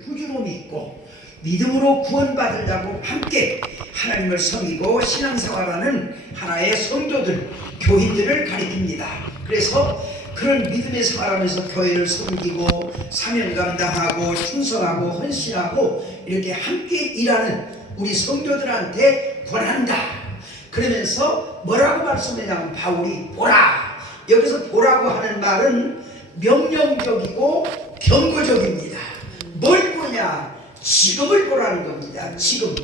예수를 구주로 믿고 믿음으로 구원받으려고 함께 하나님을 섬기고 신앙생활하는 하나의 성도들, 교인들을 가리킵니다. 그래서 그런 믿음의 생활하면서 교회를 섬기고 사명 감당하고 충성하고 헌신하고 이렇게 함께 일하는 우리 성도들한테 권한다. 그러면서 뭐라고 말씀하냐면 바울이 보라. 여기서 보라고 하는 말은 명령적이고 경고적입니다. 뭘 보냐? 지금을 보라는 겁니다. 지금.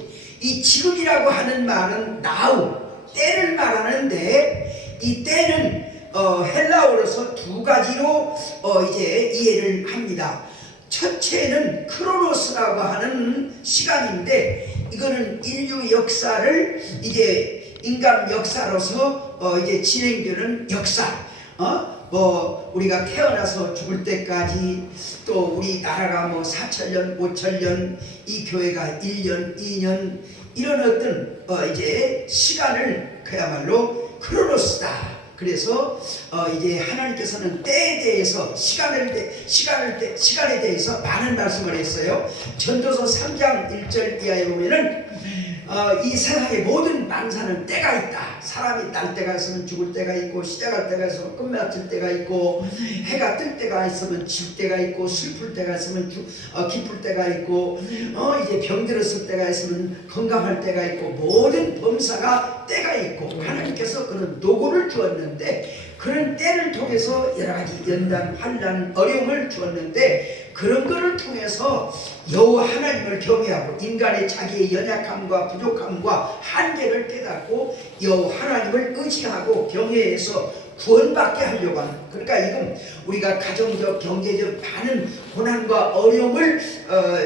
이 지금이라고 하는 말은 now, 때를 말하는데 이 때는 헬라어로서 두 가지로 이제 이해를 합니다. 첫째는 크로노스라고 하는 시간인데 이거는 인류 역사를 이제 인간 역사로서 이제 진행되는 역사. 우리가 태어나서 죽을 때까지 또 우리 나라가 4,000년, 5,000년, 이 교회가 1년, 2년 이런 어떤 이제 시간을 그야말로 크로노스다. 그래서 이제 하나님께서는 때에 대해서 시간에 대해서 많은 말씀을 했어요. 전도서 3장 1절 이하에 보면은 이 세상의 모든 만사는 때가 있다. 사람이 날 때가 있으면 죽을 때가 있고 시작할 때가 있으면 끝맺을 때가 있고 해가 뜰 때가 있으면 질 때가 있고 슬플 때가 있으면 기쁠 때가 있고 이제 병들었을 때가 있으면 건강할 때가 있고 모든 범사가 때가 있고 하나님께서 그런 노고를 주었는데 그런 때를 통해서 여러 가지 연단, 환난, 어려움을 주었는데 그런 것을 통해서 여호와 하나님을 경외하고 인간의 자기의 연약함과 부족함과 한계를 깨닫고 여호와 하나님을 의지하고 경외해서 구원받게 하려고 하는, 그러니까 이건 우리가 가정적, 경제적 많은 고난과 어려움을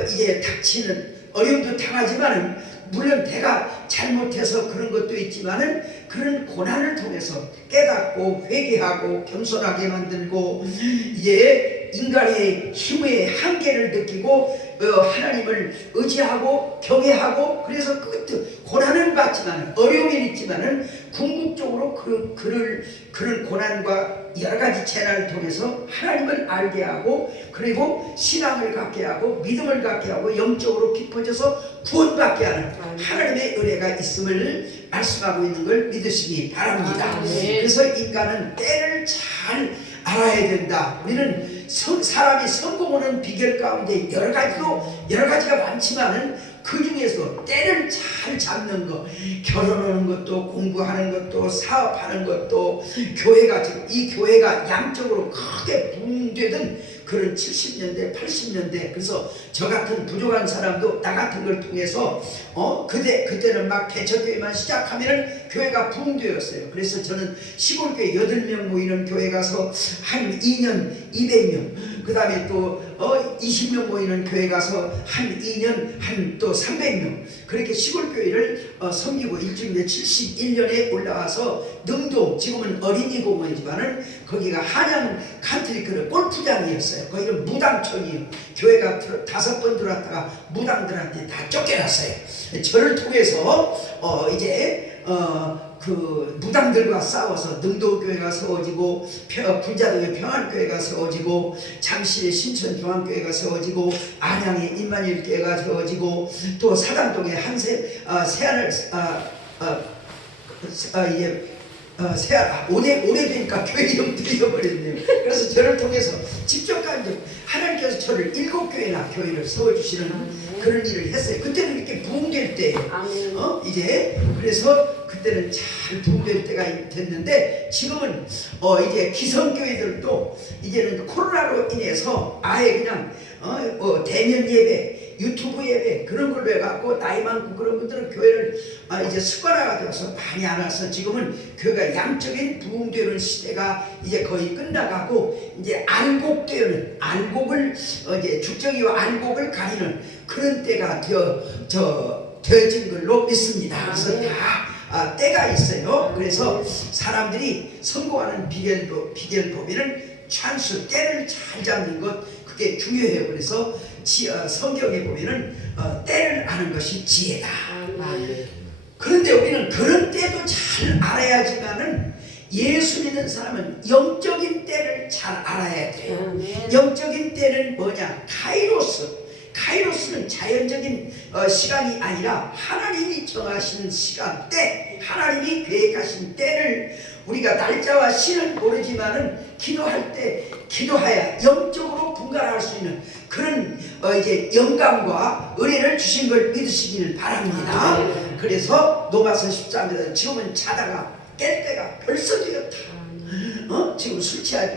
이제 닥치는 어려움도 당하지만은 물론 내가 잘못해서 그런 것도 있지만은 그런 고난을 통해서 깨닫고 회개하고 겸손하게 만들고 이제 인간의 힘의 한계를 느끼고 하나님을 의지하고 경외하고 그래서 그 고난은 받지만 어려움이 있지만은 궁극적으로 그런 고난과 여러 가지 재난을 통해서 하나님을 알게 하고 그리고 신앙을 갖게 하고 믿음을 갖게 하고 영적으로 깊어져서 구원받게 하는 하나님의 은혜가 있음을 말씀하고 있는 걸 믿으시기 바랍니다. 그래서 인간은 때를 잘 알아야 된다. 우리는 사람이 성공하는 비결 가운데 여러 가지가 많지만은 그 중에서 때를 잘 잡는 것, 결혼하는 것도 공부하는 것도 사업하는 것도 교회가 지금 이 교회가 양적으로 크게 붕괴된 그런 70년대 80년대 그래서 저 같은 부족한 사람도 나 같은 걸 통해서 그때는 막 개척교회만 시작하면은 교회가 붕괴였어요. 그래서 저는 시골교회 8명 모이는 교회 가서 한 2년 200명 그 다음에 또 20명 모이는 교회 가서 한 2년 한 또 300명 그렇게 시골교회를 섬기고 일주일에 71년에 올라와서 능동 지금은 어린이 공원이지만은 거기가 한양 칸트리클럽 골프장이었어요. 거기는 무당촌이에요. 교회가 5번 들어왔다가 무당들한테 다 쫓겨났어요. 저를 통해서 이제 그 무당들과 싸워서 능도교회가 세워지고 분자동의 평안교회가 세워지고 잠실의 신천중앙교회가 세워지고 안양의 임마누엘교회가 세워지고 또 사당동의 세안을 오래되니까 교회 이름도 잊어버렸네요. 그래서 저를 통해서 직접 간접 하나님께서 저를 7교회나 교회를 세워주시는 그런 일을 했어요. 그때는 이렇게 부흥될 때예요. 이제 그래서 그때는 잘 부흥될 때가 됐는데 지금은 이제 기성교회들도 이제는 코로나로 인해서 아예 그냥 대면 예배, 유튜브 예배 그런 걸로 해갖고 나이 많고 그런 분들은 교회를 이제 습관화가 되어서 많이 안 와서 지금은 교회가 양적인 부흥되는 시대가 이제 거의 끝나가고 이제 안곡되는 안곡을 이제 죽정이와 안곡을 가리는 그런 때가 되어진 걸로 믿습니다. 그래서 다 때가 있어요. 그래서 사람들이 성공하는 비결 보면은 찬스 때를 잘 잡는 것 그게 중요해요. 그래서 성경에 보면은 때를 아는 것이 지혜다. 그런데 우리는 그런 때도 잘 알아야지만은 예수 믿는 사람은 영적인 때를 잘 알아야 돼요. 영적인 때는 뭐냐? 카이로스. 카이로스는 자연적인 시간이 아니라 하나님이 정하신 시간대, 하나님이 계획하신 때를 우리가 날짜와 시는 모르지만은 기도할 때 기도하여 영적으로 분간할 수 있는 그런 이제 영감과 은혜를 주신 걸 믿으시길 바랍니다. 그래서 로마서 14절에 지금은 자다가 깰 때가 벌써 되었다. 지금 술 취할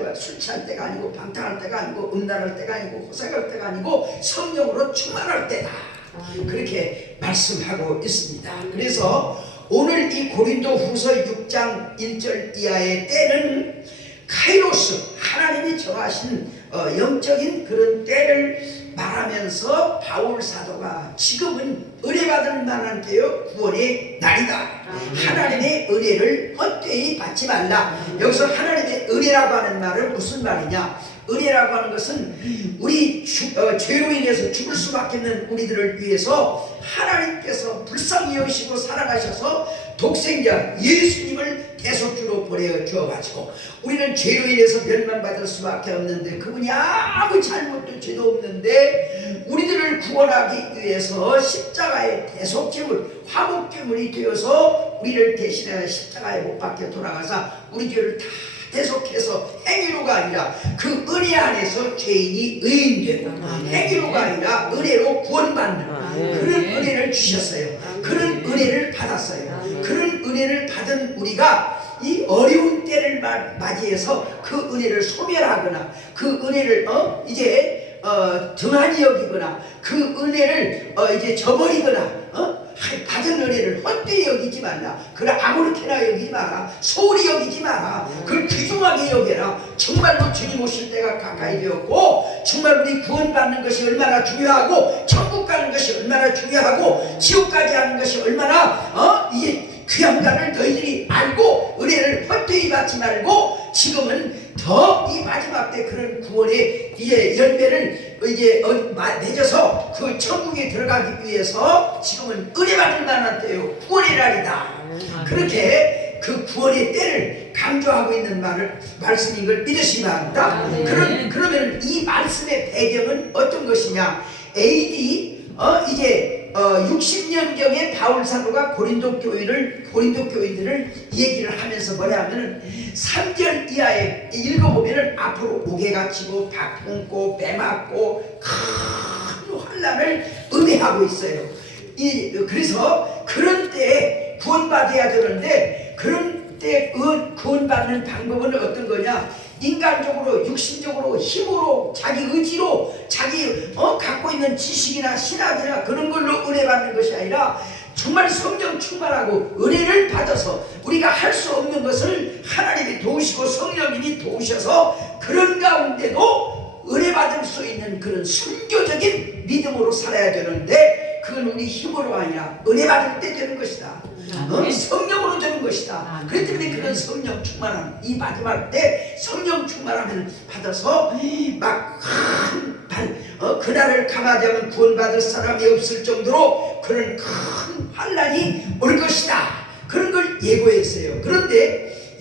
때가 아니고 방탕할 때가 아니고 음란할 때가 아니고 호색할 때가 아니고 성령으로 충만할 때다. 그렇게 말씀하고 있습니다. 그래서 오늘 이 고린도 후서 6장 1절 이하의 때는 카이로스, 하나님이 정하신 영적인 그런 때를 말하면서 바울 사도가 지금은 은혜 받을 만한 때요 구원의 날이다. 하나님의 은혜를 헛되이 받지 말라. 여기서 하나님의 은혜라고 하는 말은 무슨 말이냐? 은혜라고 하는 것은 우리 죄로 인해서 죽을 수밖에 없는 우리들을 위해서 하나님께서 불쌍히 여기시고 사랑하셔서 독생자 예수님을 대속주로 보내주어가지고 우리는 죄로 인해서 멸망받을 수밖에 없는데 그분이 아무 잘못도 죄도 없는데 우리들을 구원하기 위해서 십자가의 대속제물, 화목제물이 되어서 우리를 대신하여 십자가에 못 박혀 돌아가서 우리 죄를 다 대속해서 행위로가 아니라 그 은혜 안에서 죄인이 의인되고 행위로가 아니라 은혜로 구원받는 그런 은혜를 주셨어요. 그런 은혜를 받았어요. 그런 은혜를 받은 우리가 이 어려운 때를 맞이해서 그 은혜를 소멸하거나 그 은혜를 이제 등한히 여기거나 그 은혜를 이제 저버리거나 받은 은혜를 헛되이 여기지 말라. 그걸 아무렇게나 여기지 마라. 소홀히 여기지 마라. 그걸 귀중하게 여겨라. 정말로 주님 오실 때가 가까이 되었고 정말 우리 구원받는 것이 얼마나 중요하고 천국 가는 것이 얼마나 중요하고 지옥까지 하는 것이 얼마나 이게 귀한가를 너희들이 알고 은혜를 헛되이 받지 말고 지금은 더 이 마지막 때 그런 구원의 이제 열매를 이제 맺어서 그 천국에 들어가기 위해서 지금은 은혜 받을 만한 때요 구원의 날이다. 그렇게 그 구원의 때를 강조하고 있는 말씀인 걸 믿으시기 바랍니다. 그러면 이 말씀의 배경은 어떤 것이냐? AD 이제 60년경에 바울 사도가 고린도 교인들을 얘기를 하면서 뭐냐 하면은 3절 이하에 읽어보면은 앞으로 옥에 갇히고 박흥고 매맞고 큰 환난을 음해하고 있어요. 그래서 그런 때에 구원받아야 되는데 그런 때 구원받는 방법은 어떤 거냐? 인간적으로 육신적으로 힘으로 자기 의지로 자기 갖고 있는 지식이나 신학이나 그런 걸로 은혜 받는 것이 아니라 정말 성령 충만하고 은혜를 받아서 우리가 할 수 없는 것을 하나님이 도우시고 성령님이 도우셔서 그런 가운데도 은혜 받을 수 있는 그런 순교적인 믿음으로 살아야 되는데 그건 우리 힘으로 아니라 은혜 받을 때 되는 것이다. 성령으로 되는 것이다. 그렇기 때문에 그런 성령 충만함, 이 마지막 때 성령 충만함을 받아서 막 그날을 감하자면 구원받을 사람이 없을 정도로 그런 큰 환난이 올 것이다. 그런 걸 예고했어요. 그런데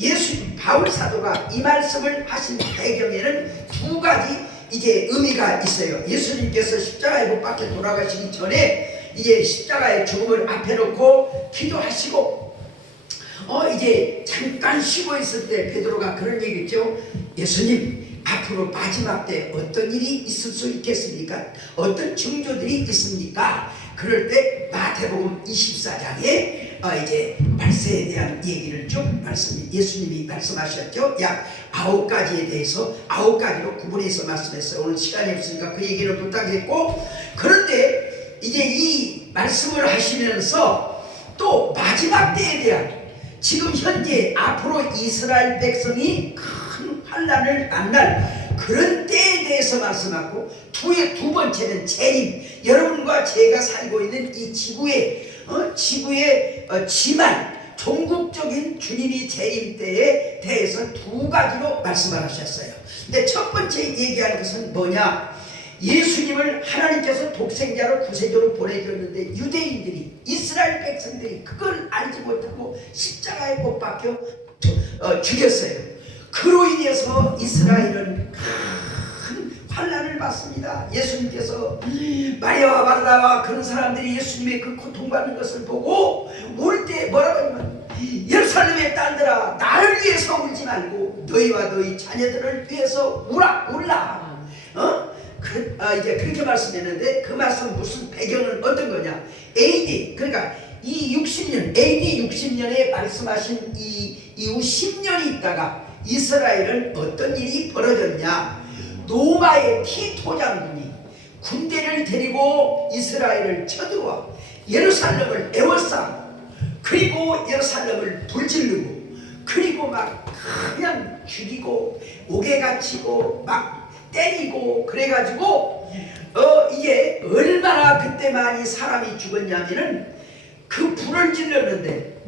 바울 사도가 이 말씀을 하신 배경에는 두 가지 이제 의미가 있어요. 예수님께서 십자가에 못 박혀 돌아가시기 전에 이제 십자가의 죽음을 앞에 놓고 기도하시고 이제 잠깐 쉬고 있을 때 베드로가 그런 얘기했죠. 예수님, 앞으로 마지막 때 어떤 일이 있을 수 있겠습니까? 어떤 징조들이 있습니까? 그럴 때 마태복음 24장에 이제 말세에 대한 얘기를 좀 예수님이 말씀하셨죠. 약 9가지에 대해서 9가지로 구분해서 말씀했어요. 오늘 시간이 없으니까 그 얘기를 못하겠고, 그런데 이제 이 말씀을 하시면서 또 마지막 때에 대한, 지금 현재 앞으로 이스라엘 백성이 큰 환난을 만날 그런 때에 대해서 말씀하고, 두 번째는 재림, 여러분과 제가 살고 있는 이 지구의 지만 종국적인 주님이 재림 때에 대해서 두 가지로 말씀을 하셨어요. 근데 첫 번째 얘기하는 것은 뭐냐? 예수님을 하나님께서 독생자로 구세주로 보내줬는데 유대인들이, 이스라엘 백성들이 그걸 알지 못하고 십자가에 못 박혀 죽였어요. 그로 인해서 이스라엘은 큰 환난을 받습니다. 예수님께서 마리아와 마르다와 그런 사람들이 예수님의 그 고통받는 것을 보고 울 때 뭐라고 하냐면 예루살렘의 딸들아 나를 위해서 울지 말고 너희와 너희 자녀들을 위해서 울라. 이제 그렇게 말씀했는데 그 말씀 무슨 배경은 어떤 거냐? AD 그러니까 이 60년 AD 60년에 말씀하신 이후 10년이 있다가 이스라엘은 어떤 일이 벌어졌냐? 로마의 티토 장군이 군대를 데리고 이스라엘을 쳐들어와 예루살렘을 에워싸고 그리고 예루살렘을 불질르고 그리고 막 그냥 죽이고 옥에 갇히고 막 때리고 그래가지고 이게 얼마나 그때 많이 사람이 죽었냐면은 그 불을 질렀는데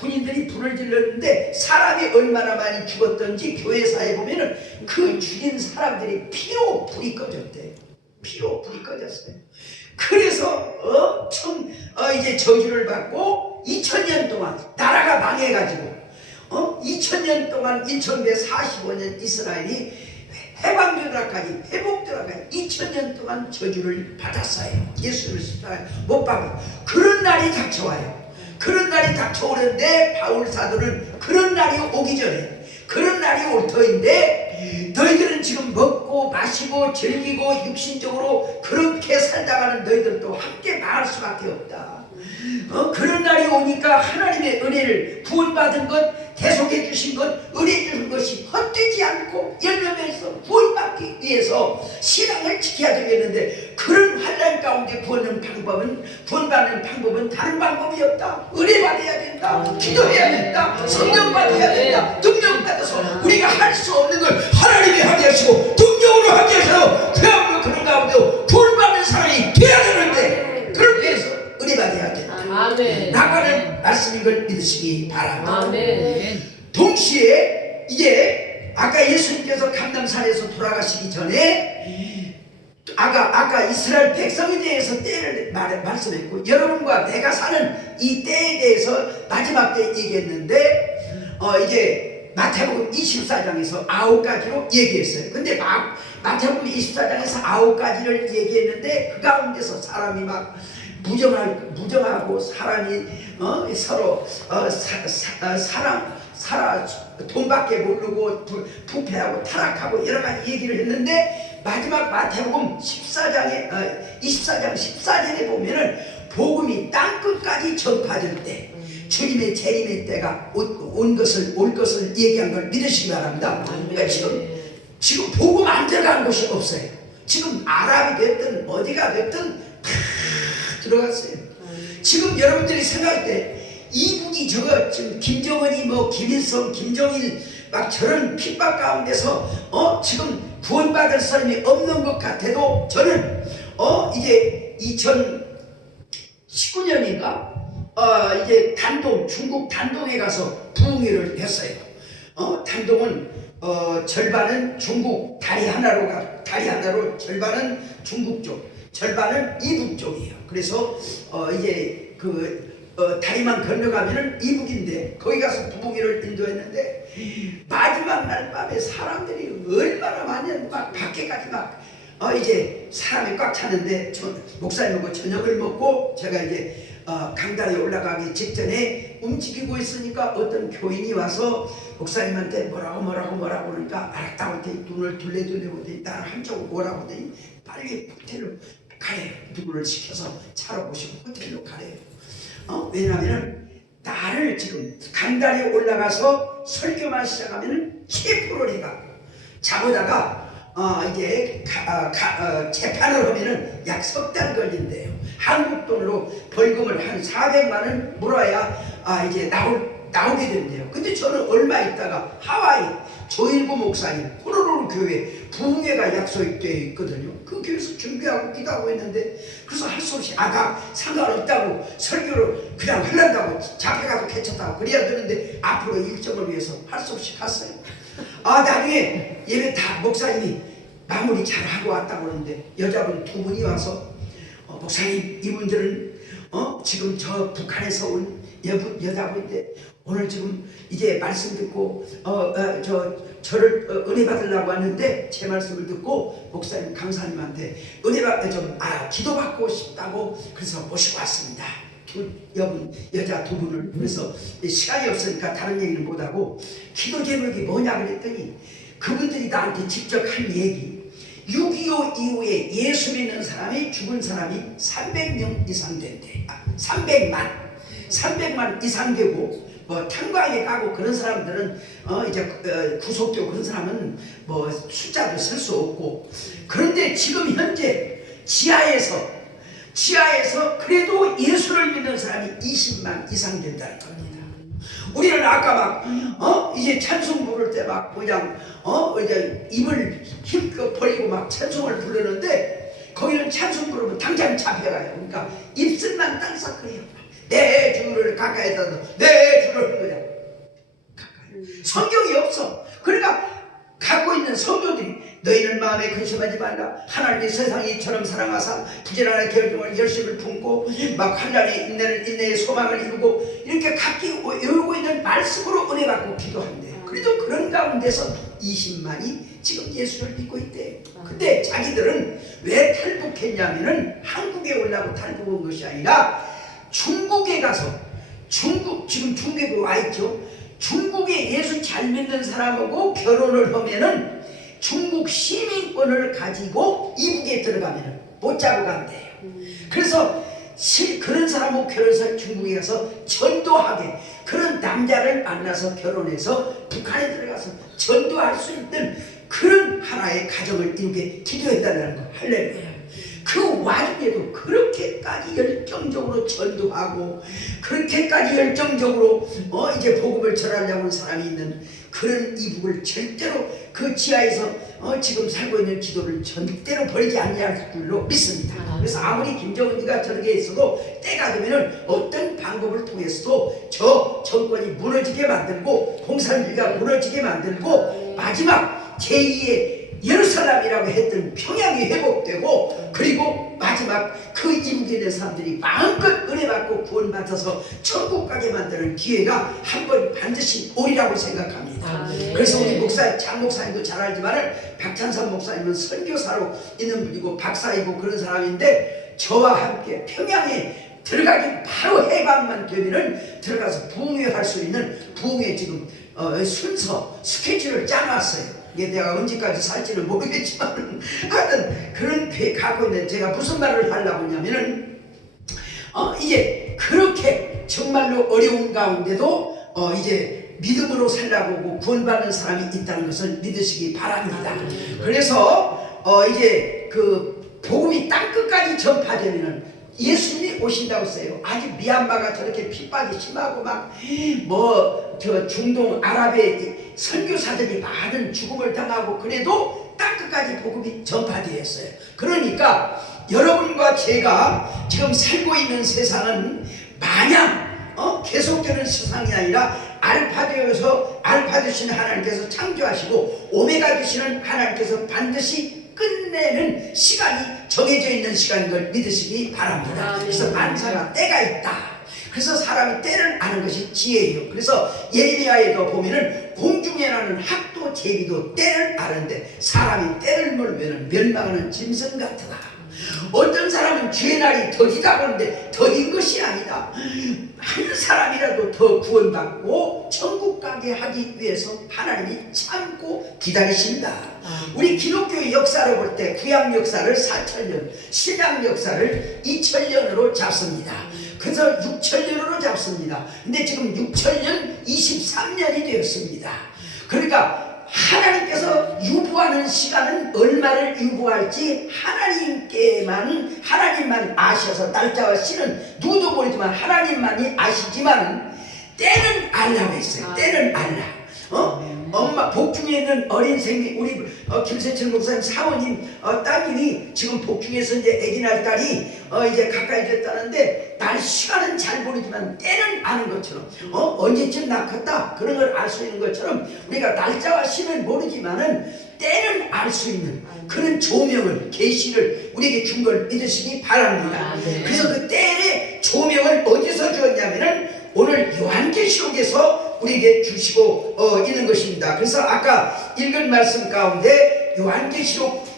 군인들이 불을 질렀는데 사람이 얼마나 많이 죽었던지 교회사에 보면은 그 죽인 사람들이 피로 불이 꺼졌대. 피로 불이 꺼졌어요. 그래서 엄청 이제 저주를 받고 2000년 동안 나라가 망해가지고 2000년 동안 1145년 이스라엘이 해방되라까지 회복되라까지 2000년 동안 저주를 받았어요. 예수를 못 받고 그런 날이 닥쳐와요. 그런 날이 닥쳐오는데 바울 사도는 그런 날이 오기 전에 그런 날이 올 터인데 너희들은 지금 먹고 마시고 즐기고 육신적으로 그렇게 살다가는 너희들도 함께 망할 수밖에 없다. 그런 날이 오니까 하나님의 은혜를 구원받은 것 대속해 주신 것 은혜 주신 것이 헛되지 않고 열매에서 구원받기 위해서 신앙을 지켜야 되겠는데 그런 환난 가운데 구원받는 방법은 다른 방법이 없다. 은혜 받아야 된다. 기도해야 된다. 성령 받아야 된다. 능력 받아서 우리가 할 수 없는 걸 하나님이 하게 하시고 능력으로 하게 하셔서 그야말로 그런 가운데 구원받는 사람이 돼야 되는데 그걸 위해서 은혜 받아야 된다. 아멘. 나가는 말씀인 걸 믿으시기 바랍니다. 아멘. 동시에 이게 아까 예수님께서 감람산에서 돌아가시기 전에 아까 이스라엘 백성에 대해서 때를 말씀했고 여러분과 내가 사는 이 때에 대해서 마지막 때 얘기했는데 이제 마태복음 24장에서 9가지로 얘기했어요. 근데 마태복음 24장에서 9가지를 얘기했는데 그 가운데서 사람이 막 무정하고 사람이 서로 돈밖에 모르고 부패하고 타락하고 여러 가지 얘기를 했는데 마지막 마태복음 24장 14절에 보면은 복음이 땅끝까지 전파될 때 주님의 재림의 때가 올 것을 얘기한 걸 믿으시기 바랍니다. 그러니까 지금 복음 안 들어간 곳이 없어요. 지금 아랍이 됐든 어디가 됐든 다 들어갔어요. 지금 여러분들이 생각할 때 이북이 저거 지금 김정은이 김일성 김정일 막 저런 핍박 가운데서 지금 구원받을 사람이 없는 것 같아도 저는 이제 2019년인가 이제 중국 단동에 가서 부흥회를 했어요. 단동은 절반은 중국 다리 하나로 절반은 중국 쪽, 절반은 이북 쪽이에요. 그래서 이제 다리만 건너가면은 이북인데 거기 가서 부흥회를 인도했는데 마지막 날 밤에 사람들이 얼마나 많냐면 막 밖에까지 막 이제 사람이 꽉 차는데 목사님하고 저녁을 먹고 제가 이제 강단에 올라가기 직전에 움직이고 있으니까 어떤 교인이 와서 목사님한테 뭐라고 그러니까 알았다고 했더니 눈을 둘레보더니 나를 한쪽으로 오라고 하더니 빨리 호텔로 가래요. 누구를 시켜서 차로 모시고 호텔로 가래요. 왜냐하면 나를 지금 강단에 올라가서 설교만 시작하면 체포를 해갖고 자보다가 이게 재판을 하면은 약 석 달 걸린대요. 한국 돈으로 벌금을 한 400만 원 물어야 이제 나오게 된대요. 근데 저는 얼마 있다가 하와이 조일구 목사님 호로로 교회 부흥회가 약속되어 있거든요. 그 교회에서 준비하고 기도하고 있는데 그래서 할 수 없이 상관없다고 설교를 그냥 하려다고 잡혀가서 개쳤다고 그래야 되는데 앞으로 일정을 위해서 할 수 없이 갔어요. 나중에 예배 다 목사님이 마무리 잘 하고 왔다고 그러는데 여자분 두 분이 와서 목사님 이분들은 지금 저 북한에서 온 여자분인데 오늘 지금 이제 말씀 듣고 저를 은혜 받으려고 왔는데 제 말씀을 듣고 목사님 강사님한테 기도받고 싶다고 그래서 모시고 왔습니다. 여자 두 분을. 그래서 시간이 없으니까 다른 얘기를 못하고 기도 제목이 뭐냐 그랬더니 그분들이 나한테 직접 한 얘기, 6.25 이후에 예수 믿는 사람이 죽은 사람이 300명 이상 된대. 300만 이상 되고 뭐 탄광에 가고 그런 사람들은 이제 구속되고 그런 사람은 뭐 숫자도 쓸 수 없고, 그런데 지금 현재 지하에서 그래도 예수를 믿는 사람이 20만 이상 된다는 겁니다. 우리는 아까 막 이제 찬송 부를 때 막 그냥 이제 입을 힘껏 벌리고 막 찬송을 부르는데 거기는 찬송 부르면 당장 잡혀가요. 그러니까 입술만 땅싹거려요. 내 주를 가까이다 내 주를 그냥 가까이. 성경이 없어. 그러니까 갖고 있는 성도들이 너희는 마음에 근심하지 말라. 하나님이 세상이 이처럼 사랑하사 부지런한 결정을 열심을 품고 막 환난의 인내의 소망을 이루고 이렇게 각기 외우고 있는 말씀으로 은혜 받고 기도한대. 그래도 그런 가운데서 20만이 지금 예수를 믿고 있대. 근데 자기들은 왜 탈북했냐면은 한국에 오려고 탈북한 것이 아니라 중국에 가서 지금 중국에 와 있죠. 중국에 예수 잘 믿는 사람하고 결혼을 하면은 중국 시민권을 가지고 이북에 들어가면은 못 잡고 간대요. 그래서 그런 사람하고 결혼해서 중국에 가서 전도하게, 그런 남자를 만나서 결혼해서 북한에 들어가서 전도할 수 있는 그런 하나의 가정을 이루게 기도했다는 거. 할렐루야. 그 와중에도 그렇게까지 열정적으로 전도하고 그렇게까지 열정적으로 이제 복음을 전하려고 하는 사람이 있는 그런 이북을 절대로 그 지하에서 지금 살고 있는 기도를 절대로 버리지 않을 줄로 믿습니다. 그래서 아무리 김정은이가 저렇게 있어도 때가 되면은 어떤 방법을 통해서도 저 정권이 무너지게 만들고 공산주의가 무너지게 만들고 마지막 제2의 예루살렘이라고 했던 평양이 회복되고, 그리고 마지막 그 이북에 있는 사람들이 마음껏 은혜받고 구원받아서 천국 가게 만드는 기회가 한 번 반드시 오리라고 생각합니다. 그래서 우리 장 목사님도 잘 알지만 박찬선 목사님은 선교사로 있는 분이고 박사이고 그런 사람인데 저와 함께 평양에 들어가기 바로 해방만 되면은 들어가서 부흥회 할 수 있는 부흥회 지금 순서 스케줄을 짜놨어요. 이게 내가 언제까지 살지는 모르겠지만 하여튼 그런 게 갖고 있는, 제가 무슨 말을 하려고 하냐면은 이제 그렇게 정말로 어려운 가운데도 이제 믿음으로 살라고 하고 구원받는 사람이 있다는 것을 믿으시기 바랍니다. 그래서 이제 그 복음이 땅끝까지 전파되면은 예수님이 오신다고 써요. 아직 미얀마가 저렇게 핍박이 심하고 막 중동 아랍의 선교사들이 많은 죽음을 당하고 그래도 땅끝까지 복음이 전파되었어요. 그러니까 여러분과 제가 지금 살고 있는 세상은 마냥 계속되는 세상이 아니라 알파 되시는 하나님께서 창조하시고 오메가 되시는 하나님께서 반드시 끝내는 시간이 정해져 있는 시간인 걸 믿으시기 바랍니다. 그래서 만사가 때가 있다. 그래서 사람이 때를 아는 것이 지혜예요. 그래서 예레미야에도 보면은 공중에 나는 학도 제비도 때를 아는데 사람이 때를 모르면 멸망하는 짐승 같으다. 어떤 사람은 주의 날이 더디다 보는데 더딘 것이 아니다. 한 사람이라도 더 구원받고 천국 가게 하기 위해서 하나님이 참고 기다리신다. 우리 기독교의 역사를 볼 때 구약 역사를 4000년, 신약 역사를 2000년으로 잡습니다. 그래서 6000년으로 잡습니다. 근데 지금 6000년 23년이 되었습니다. 그러니까 하나님께서 유보하는 시간은 얼마를 유보할지 하나님만 아셔서 날짜와 시는 누구도 모르지만 하나님만이 아시지만 때는 알라고 했어요. 때는 알라. 엄마 복중에 있는 어린 생리, 우리 김세철 목사님 사모님 따님이 지금 복중에서 이제 아기 낳을 딸이 이제 가까이 됐다는데 날 시간은 잘 모르지만 때는 아는 것처럼 언제쯤 낳겠다 그런 걸 알 수 있는 것처럼 우리가 날짜와 시는 모르지만은 때는 알 수 있는 그런 조명을, 계시를 우리에게 준 걸 믿으시기 바랍니다. 그래서 그 때의 조명을 어디서 주었냐면은 오늘 요한계시록에서 우리에게 주시고 있는 것입니다. 그래서 아까 읽은 말씀 가운데 요한계시록은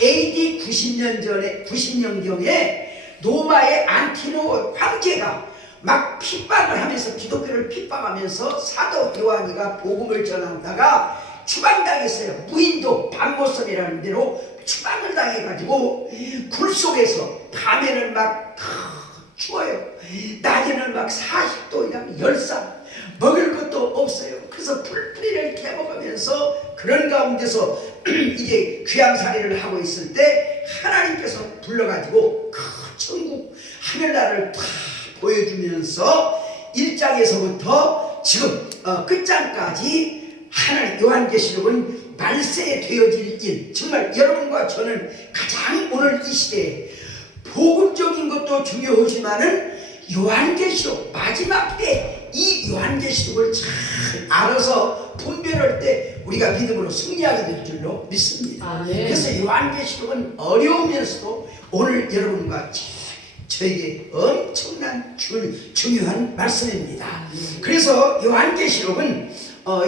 AD 90년 전에 90년경에 로마의 안티노 황제가 막 핍박을 하면서 기독교를 핍박하면서 사도 요한이가 복음을 전하다가 추방당했어요. 무인도 반모섬이라는 데로 추방을 당해가지고 굴 속에서 밤에는 막 추워요. 낮에는 막 40도 이상 열상 먹을 것도 없어요. 그래서 풀뿌리를 캐먹으면서 그런 가운데서 이제 귀양살이를 하고 있을 때 하나님께서 불러가지고 그 천국 하늘나라를 다 보여주면서 1장에서부터 지금 끝장까지 하나님 요한계시록은 말세에 되어질 일, 정말 여러분과 저는 가장 오늘 이 시대에 복음적인 것도 중요하지만은 요한계시록 마지막 때 이 요한계시록을 잘 알아서 분별할 때 우리가 믿음으로 승리하게 될 줄로 믿습니다. 그래서 요한계시록은 어려우면서도 오늘 여러분과 저에게 엄청난 중요한 말씀입니다. 그래서 요한계시록은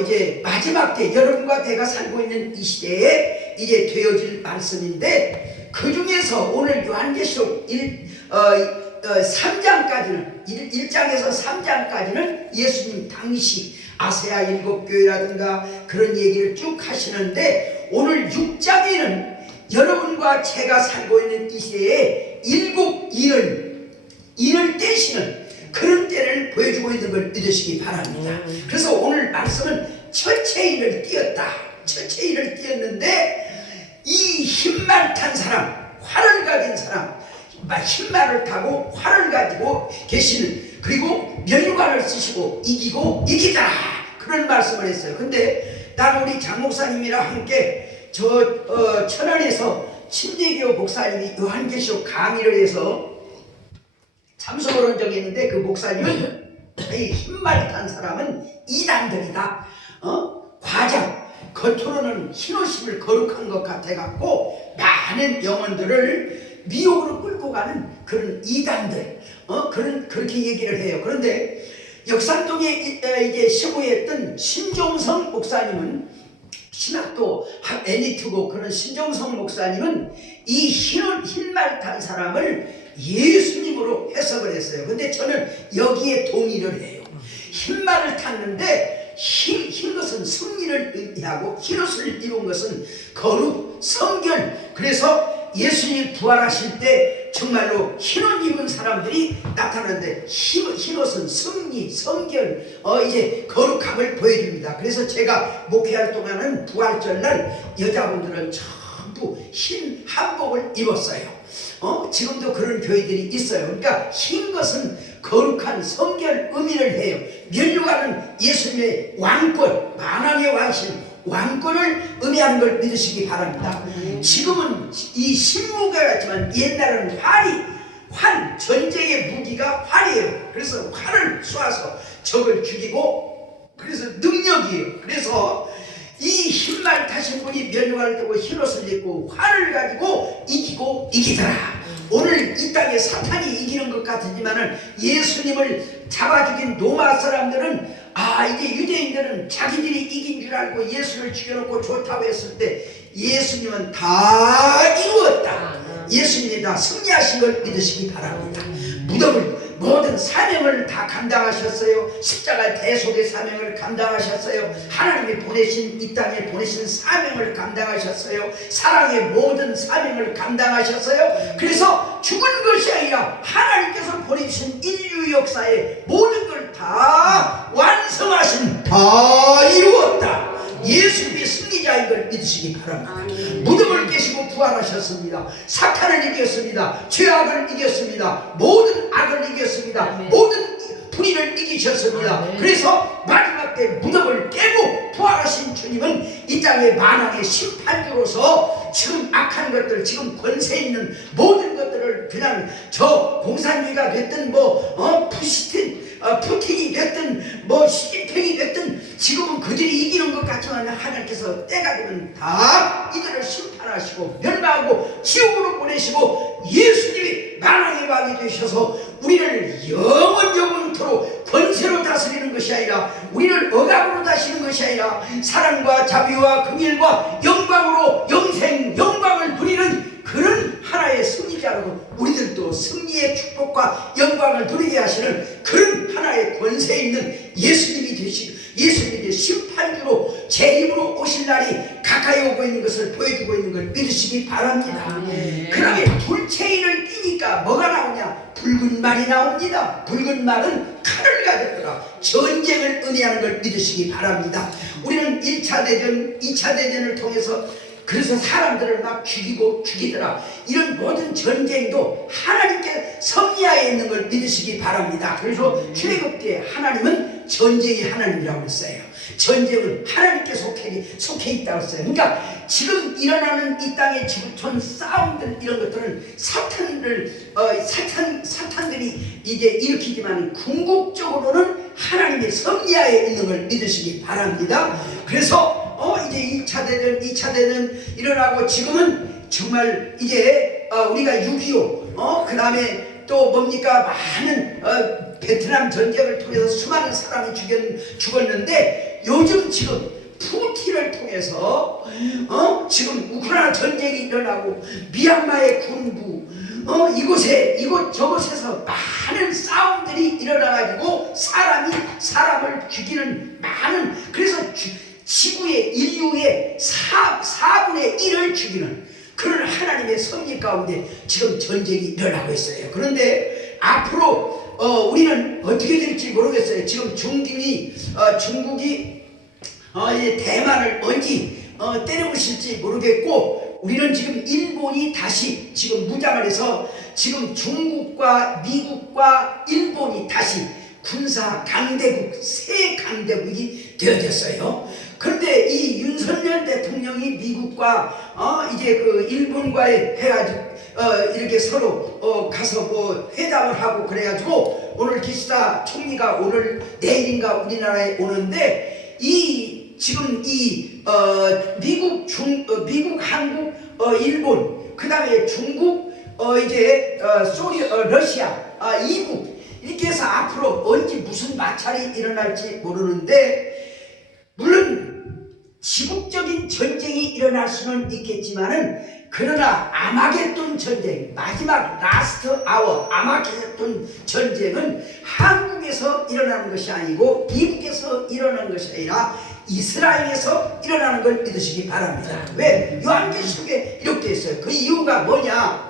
이제 마지막 때 여러분과 내가 살고 있는 이 시대에 이제 되어질 말씀인데, 그 중에서 오늘 요한계시록 3장까지는 1장에서 3장까지는 예수님 당시 아세아 7교회라든가 그런 얘기를 쭉 하시는데, 오늘 6장에는 여러분과 제가 살고 있는 이 시대에 7인을 떼시는 그런 때를 보여주고 있는 걸 믿으시기 바랍니다. 그래서 오늘 말씀은 첫째 인을 띄었다. 첫째 인을 띄었는데, 이 흰말 탄 사람, 활을 가진 사람, 흰말을 타고 활을 가지고 계시는, 그리고 면류관을 쓰시고 이기고 이기다, 그런 말씀을 했어요. 근데 나는 우리 장 목사님이랑 함께 천안에서 침례교 목사님이 요한계시록 강의를 해서 참석을 한 적이 있는데, 그 목사님은 이 흰말 탄 사람은 이단들이다. 과장, 겉으로는 흰옷임을 거룩한 것 같아갖고 많은 영혼들을 미혹으로 끌고 가는 그런 이단들, 그렇게 얘기를 해요. 그런데 역산동에 이제 시부했던 신종성 목사님은, 신학도 엘리트고 그런 신종성 목사님은 이 흰말 탄 사람을 예수님으로 해석을 했어요. 근데 저는 여기에 동의를 해요. 흰말을 탔는데 흰 것은 승리를 의미하고 흰옷을 입은 것은 거룩, 성결. 그래서 예수님 부활하실 때 정말로 흰옷 입은 사람들이 나타나는데, 흰옷은 승리, 성결, 이제 거룩함을 보여줍니다. 그래서 제가 목회할 동안은 부활절날 여자분들은 전부 흰 한복을 입었어요. 지금도 그런 교회들이 있어요. 그러니까 흰 것은 거룩한 성결 의미를 해요. 면류관은 예수님의 왕권, 만왕의 왕신, 왕권을 의미하는 걸 믿으시기 바랍니다. 지금은 이 신무기였지만 옛날에는 활, 전쟁의 무기가 활이에요. 그래서 활을 쏴서 적을 죽이고, 그래서 능력이에요. 그래서 이 흰말 타신 분이 면류관을 뜨고 흰옷을 입고 활을 가지고 이기고 이기더라. 오늘 이 땅에 사탄이 이기는 것 같으지만은 예수님을 잡아 죽인 로마 사람들은 이제 유대인들은 자기들이 이긴 줄 알고 예수를 죽여놓고 좋다고 했을 때 예수님은 다 이루었다. 예수님이 다 승리하신 걸 믿으시기 바랍니다. 모든 사명을 다 감당하셨어요. 십자가 대속의 사명을 감당하셨어요. 하나님이 보내신 이 땅에 보내신 사명을 감당하셨어요. 사랑의 모든 사명을 감당하셨어요. 그래서 죽은 것이 아니라 하나님께서 보내주신 인류 역사의 모든 걸 다 완성하신, 다 이루었다. 예수님이 승리자인 걸 믿으시기 바랍니다. 무덤을 깨시고 부활하셨습니다. 사탄을 이겼습니다. 죄악을 이겼습니다. 모든 악을 이겼습니다. 모든 불의를 이기셨습니다. 그래서 마지막 때 무덤을 깨고 부활하신 주님은 이 땅의 만왕의 심판주로서 지금 악한 것들, 지금 권세 있는 모든 것들을 그냥 저 공산주의가 됐든 푸틴이 됐든 시진핑이 됐든 지금은 그들이 이기는 것 같지만 하나님께서 때가 되면 다 이들을 심판하시고 멸망하고 지옥으로 보내시고 예수님이 만왕의 왕이 되셔서 우리를 영원토록 권세로 다스리는 것이 아니라, 우리를 억압으로 다스리는 것이 아니라 사랑과 자비와 긍휼과 영광으로 영광을 누리는 그런 하나의 승리자로 우리들도 승리의 축복과 영광을 누리게 하시는 그런 하나의 권세 있는 예수님이 되시고, 예수님이 심판주로 제 힘으로 오실 날이 가까이 오고 있는 것을 보여주고 있는 걸 믿으시기 바랍니다. 그러면 불체인을 띄니까 뭐가 나오냐? 붉은 말이 나옵니다. 붉은 말은 칼을 가졌더라. 전쟁을 의미하는 걸 믿으시기 바랍니다. 우리는 1차 대전, 2차 대전을 통해서 그래서 사람들을 막 죽이더라. 이런 모든 전쟁도 하나님께 섭리하에 있는 걸 믿으시기 바랍니다. 그래서 출애굽기에 하나님은 전쟁이 하나님이라고 했어요. 전쟁은 하나님께 속해 있다고 했어요. 그러니까 지금 일어나는 이 땅의 지구촌 싸움들, 이런 것들은 사탄들이 이제 일으키지만 궁극적으로는 하나님의 섭리하에 있는 걸 믿으시기 바랍니다. 그래서 이제 1차 대전, 2차 대전 일어나고, 지금은 정말 이제 우리가 6.25, 그 다음에 또 뭡니까? 많은 베트남 전쟁을 통해서 수많은 사람이 죽었는데, 요즘 지금 푸틴을 통해서 지금 우크라이나 전쟁이 일어나고, 미얀마의 군부 이곳저곳에서 많은 싸움들이 일어나가지고 사람을 죽이는 많은, 그래서 지구의 인류의 4분의 1을 죽이는 그런 하나님의 섭리 가운데 지금 전쟁이 일어나고 있어요. 그런데 앞으로 우리는 어떻게 될지 모르겠어요. 지금 중국이 대만을 언제 때려부실지 모르겠고, 우리는 지금 일본이 다시 지금 무장을 해서 지금 중국과 미국과 일본이 다시 군사 강대국, 새 강대국이 되어졌어요. 그런데 이 윤석열 대통령이 미국과 이제 그 일본과의 해가지고 이렇게 서로 가서 뭐 회담을 하고 그래가지고 오늘 기시다 총리가 오늘 내일인가 우리나라에 오는데, 지금 미국, 한국, 일본, 그 다음에 중국, 러시아, 이국, 이렇게 해서 앞으로 언제 무슨 마찰이 일어날지 모르는데, 물론 지국적인 전쟁이 일어날 수는 있겠지만은, 그러나 아마겟돈 전쟁, 마지막 라스트 아워 아마겟돈 전쟁은 한국에서 일어나는 것이 아니고 미국에서 일어나는 것이 아니라 이스라엘에서 일어나는 걸 믿으시기 바랍니다. 왜? 요한계시록에 이렇게 되어 있어요. 그 이유가 뭐냐?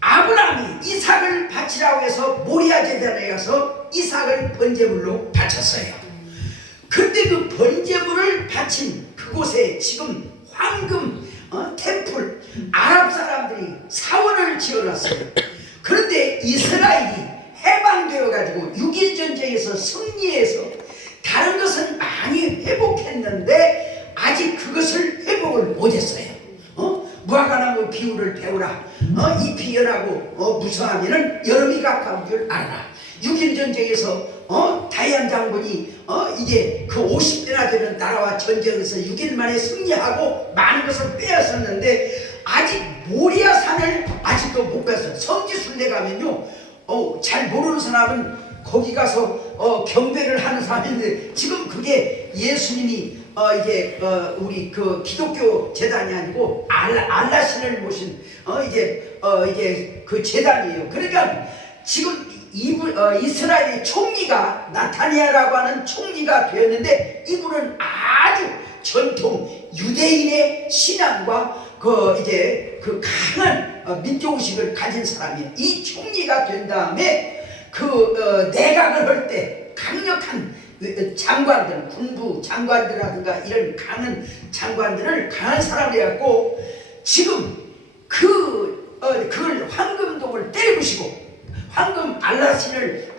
아브라함이 이삭을 바치라고 해서 모리아 제단에 가서 이삭을 번제물로 바쳤어요. 근데 그 번제물을 바친 그곳에 지금 황금 템플, 아랍 사람들이 사원을 지어놨어요. 그런데 이스라엘이 해방되어 가지고 6.1 전쟁에서 승리해서 다른 것은 많이 회복했는데 아직 그것을 회복을 못했어요. 무화과나무 비유를 배우라. 잎이 연하고 무성하면은 여름이 가까운 줄 알아라. 6.1 전쟁에서 다이안 장군이 이제 그 50대나 되는 나라와 전쟁에서 6일 만에 승리하고 많은 것을 빼앗았는데 아직 모리아산을 아직도 못 갔어요. 성지순례 가면요, 잘 모르는 사람은 거기 가서 경배를 하는 사람인데, 지금 그게 예수님이 우리 그 기독교 재단이 아니고 알라신을 모신 이제 그 재단이에요. 그러니까 지금 이스라엘의 총리가 나타니아라고 하는 총리가 되었는데, 이분은 아주 전통 유대인의 신앙과 그 강한 민족의식을 가진 사람이에요. 이 총리가 된 다음에 내각을 할 때 강력한 장관들, 군부 장관들이라든가 이런 강한 장관들을 강한 사람이었고, 지금 그걸 황금동을 때려부시고 황금 알라신을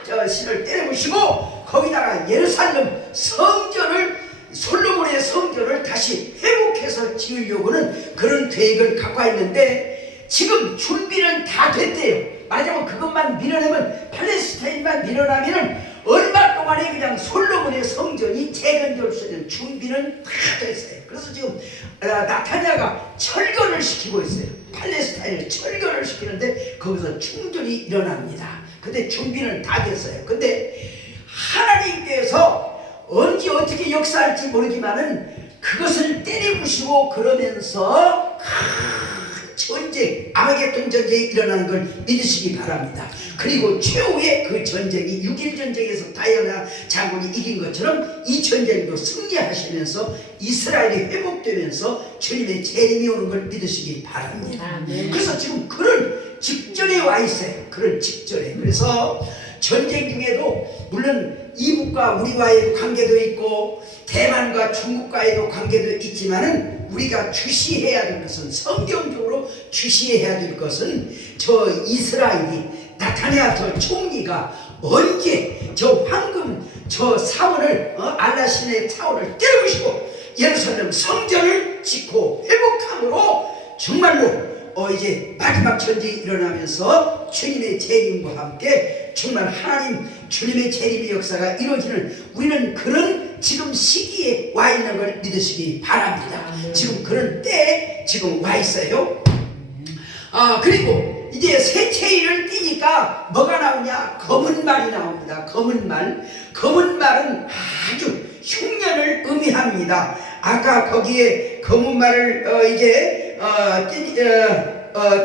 때려부시고 거기다가 예루살렘 성전을, 솔로몬의 성전을 다시 회복해서 지으려고는 그런 계획을 갖고 있는데, 지금 준비는 다 됐대요. 만약에 그것만 밀어내면, 팔레스타인만 밀어내면 얼마 동안에 그냥 솔로몬의 성전이 재건될 수 있는 준비는 다 됐어요. 그래서 지금 나타냐가 철거를 시키고 있어요. 팔레스타인을 철거를 시키는데 거기서 충전이 일어납니다. 근데 준비는 다 됐어요. 근데 하나님께서 언제 어떻게 역사할지 모르지만은 그것을 때려부시고 그러면서 큰 전쟁, 아마겟돈 전쟁이 일어나는 걸 믿으시기 바랍니다. 그리고 최후의 그 전쟁이 6.1 전쟁에서 다이아나 장군이 이긴 것처럼 이 전쟁도 승리하시면서 이스라엘이 회복되면서 주님의 재림이 오는 걸 믿으시기 바랍니다. 그래서 지금 그런 직전에 와 있어요. 그런 직전에. 그래서 전쟁 중에도 물론 이북과 우리와의 관계도 있고 대만과 중국과의도 관계도 있지만은 우리가 주시해야 될 것은, 성경적으로 주시해야 될 것은 저 이스라엘이 나타냐 저 총리가 언제 저 황금 저 사원을 알라신의 사원을 때려부시고 예루살렘 성전을 짓고 회복함으로 정말로 이제 마지막 전쟁이 일어나면서 주님의 재림과 함께 정말 하나님 주님의 재림의 역사가 이루어지는, 우리는 그런 지금 시기에 와 있는 걸 믿으시기 바랍니다. 지금 그런 때에 지금 와 있어요. 그리고 이제 세체일을 띄니까 뭐가 나오냐? 검은 말이 나옵니다. 검은 말. 검은 말은 아주 흉년을 의미합니다. 아까 거기에 검은 말을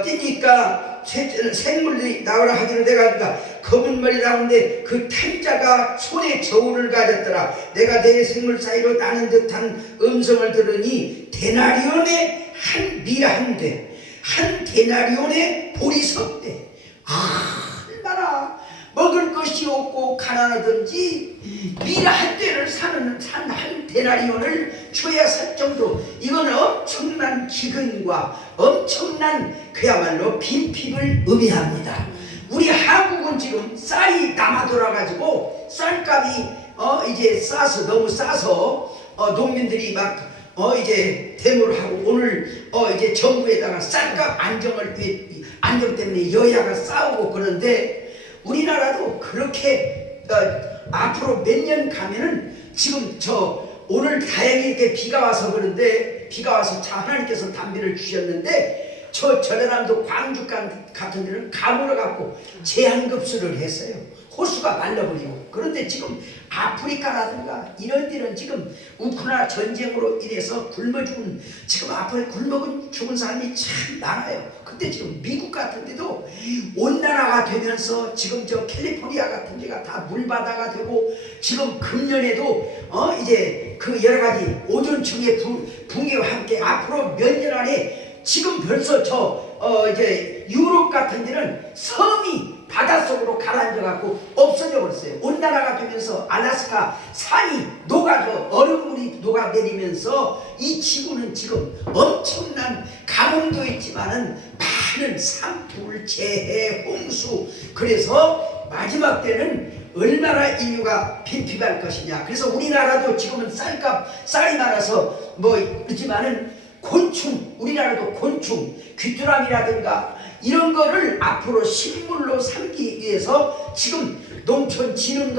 띄니까 생물이 나오라 하기로 내가 검은 말이 나오는데 그 탱자가 손에 저울을 가졌더라. 내가 내 생물 사이로 나는 듯한 음성을 들으니 데나리온의 한 미라 한 대, 한 데나리온의 보리석대. 얼마나 먹을 것이 없고 가난하든지 미라 한 대를 산 한 데나리온을 줘야 살 정도. 이거는 엄청난 기근과 엄청난 그야말로 빈핍을 의미합니다. 우리 한국은 지금 쌀이 남아 돌아가지고 쌀값이 이제 싸서, 너무 싸서 농민들이 막 이제 데모를 하고 오늘 이제 정부에다가 쌀값 안정 때문에 여야가 싸우고 그러는데, 우리나라도 그렇게 앞으로 몇 년 가면은 지금 오늘 다행히 이렇게 비가 와서 그런데, 비가 와서 하나님께서 단비를 주셨는데 전라남도 광주 같은 데는 가물어 갖고 제한급수를 했어요. 호수가 말라버리고. 그런데 지금 아프리카라든가 이런 데는 지금 우크라이나 전쟁으로 인해서 굶어 죽은, 지금 앞으로 굶어 죽은 사람이 참 많아요. 근데 지금 미국 같은 데도 온난화가 되면서 지금 저 캘리포니아 같은 데가 다 물바다가 되고, 지금 금년에도 이제 그 여러 가지 오존층의 붕괴와 함께 앞으로 몇 년 안에 지금 벌써 이제 유럽 같은 데는 섬이 바닷속으로 가라앉아갖고 없어져 버렸어요. 온난화가 되면서 알래스카 산이 녹아져, 얼음물이 녹아내리면서 이 지구는 지금 엄청난 가뭄도 있지만은 많은 산불, 재해, 홍수. 그래서 마지막 때는 얼마나 인류가 빈핍할 것이냐. 그래서 우리나라도 지금은 쌀이 많아서 그렇지만은 곤충, 우리나라도 곤충, 귀뚜라미라든가 이런 거를 앞으로 식물로 삼기 위해서 지금 농촌 진흥